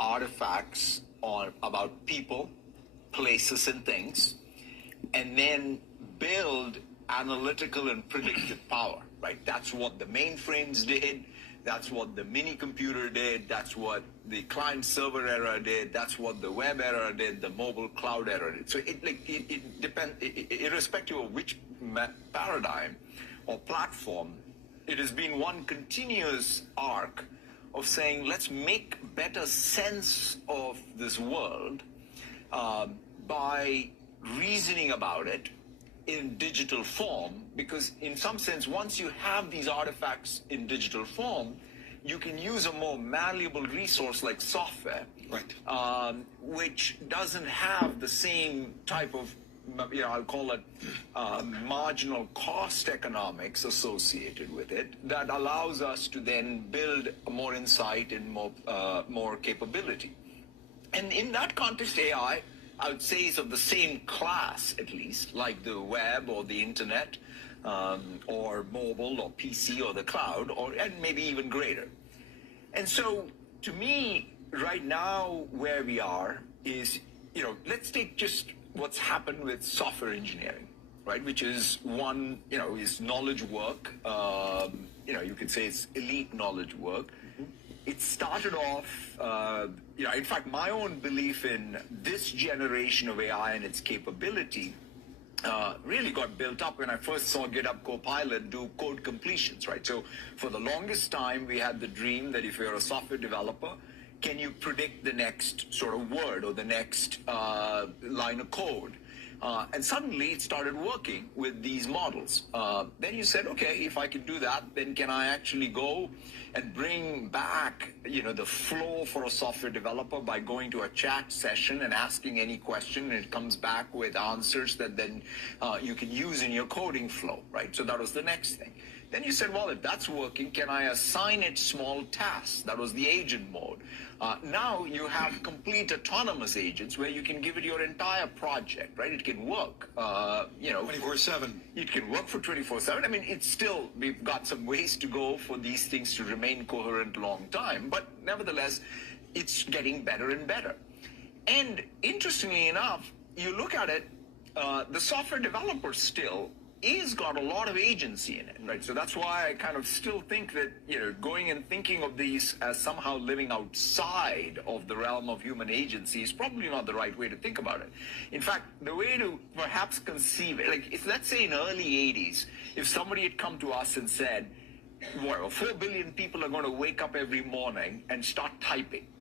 artifacts about people, places, and things, and then build analytical and predictive power, right? That's what the mainframes did. That's what the mini computer did. That's what the client server era did. That's what the web era did. The mobile cloud era did. So it depends, irrespective of which paradigm or platform, it has been one continuous arc of saying, let's make better sense of this world by reasoning about it in digital form, because in some sense, once you have these artifacts in digital form, you can use a more malleable resource like software, right, which doesn't have the same type of, I'll call it marginal cost economics associated with it, that allows us to then build more insight and more capability. And in that context, AI, I would say, is of the same class, at least, like the web or the internet, or mobile or PC or the cloud, and maybe even greater. And so, to me, right now, where we are is, let's take just what's happened with software engineering, right? Which is one, is knowledge work. You could say it's elite knowledge work. It started off, in fact, my own belief in this generation of AI and its capability really got built up when I first saw GitHub Copilot do code completions, right? So for the longest time, we had the dream that if you're a software developer, can you predict the next sort of word or the next line of code? And suddenly it started working with these models. Then you said, okay, if I can do that, then can I actually go and bring back, the flow for a software developer by going to a chat session and asking any question, and it comes back with answers that then you can use in your coding flow, right? So that was the next thing. Then you said, well, if that's working, can I assign it small tasks? That was the agent mode. Now you have complete autonomous agents where you can give it your entire project, right? It can work, 24/7. It can work for 24/7. I mean, it's still, we've got some ways to go for these things to remain coherent long time, but nevertheless, it's getting better and better. And interestingly enough, you look at it, the software developer still is got a lot of agency in it, right? So that's why I kind of still think that, going and thinking of these as somehow living outside of the realm of human agency is probably not the right way to think about it. In fact, the way to perhaps conceive it, like, if, let's say in early 80s, if somebody had come to us and said, 4 billion people are going to wake up every morning and start typing,